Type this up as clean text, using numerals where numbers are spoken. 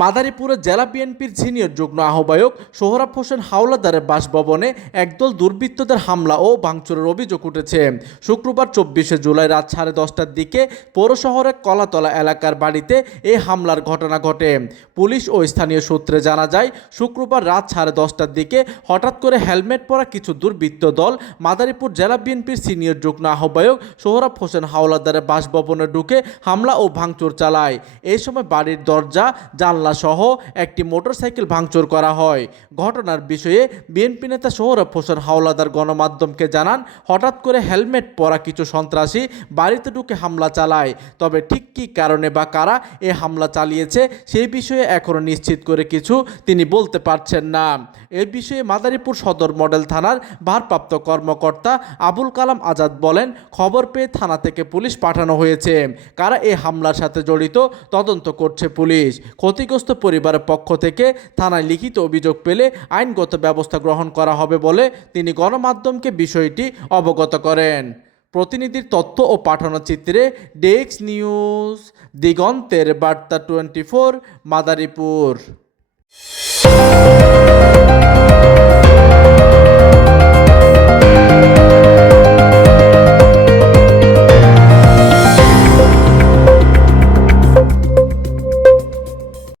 মাদারীপুরে জেলা বিএনপির সিনিয়র যুগ্ম আহ্বায়ক সোহরাব হোসেন হাওলাদারের বাসভবনে একদল দুর্বৃত্তদের হামলা ও ভাঙচুরের অভিযোগ উঠেছে। শুক্রবার 24শে জুলাই রাত 10:30টার দিকে পৌর শহরের কলাতলা এলাকার বাড়িতে এই হামলার ঘটনা ঘটে। পুলিশ ও স্থানীয় সূত্রে জানা যায়, শুক্রবার রাত 10:30টার দিকে হঠাৎ করে হেলমেট পরা কিছু দুর্বৃত্ত দল মাদারীপুর জেলা বিএনপির সিনিয়র যুগ্ম আহ্বায়ক সোহরাব হোসেন হাওলাদারের বাসভবনে ঢুকে হামলা ও ভাঙচুর চালায়। এই সময় বাড়ির দরজা জানলা সহ একটি মোটরসাইকেল ভাঙচুর করা হয়। ঘটনার বিষয়ে বিএনপি নেতা সোহরাব হোসেন হাওলাদার গণমাধ্যমকে জানান, হঠাৎ করে হেলমেট পরা কিছু সন্ত্রাসী বাড়িতে ঢুকে হামলা চালায়। তবে ঠিক কী কারণে বা কারা এ হামলা চালিয়েছে সেই বিষয়ে এখনও নিশ্চিত করে কিছু তিনি বলতে পারছেন না। এ বিষয়ে মাদারীপুর সদর মডেল থানার ভারপ্রাপ্ত কর্মকর্তা আবুল কালাম আজাদ বলেন, খবর পেয়ে থানা থেকে পুলিশ পাঠানো হয়েছে। কারা এই হামলার সাথে জড়িত তদন্ত করছে পুলিশ। ক্ষতিগ্রস্ত পরিবারের পক্ষ থেকে থানায় লিখিত অভিযোগ পেলে আইনগত ব্যবস্থা গ্রহণ করা হবে বলে তিনি গণমাধ্যমকে বিষয়টি অবগত করেন। প্রতিনিধির তথ্য ও পাঠানো চিত্রে ডেস্ক নিউজ, দিগন্তের বার্তা 24, মাদারীপুর।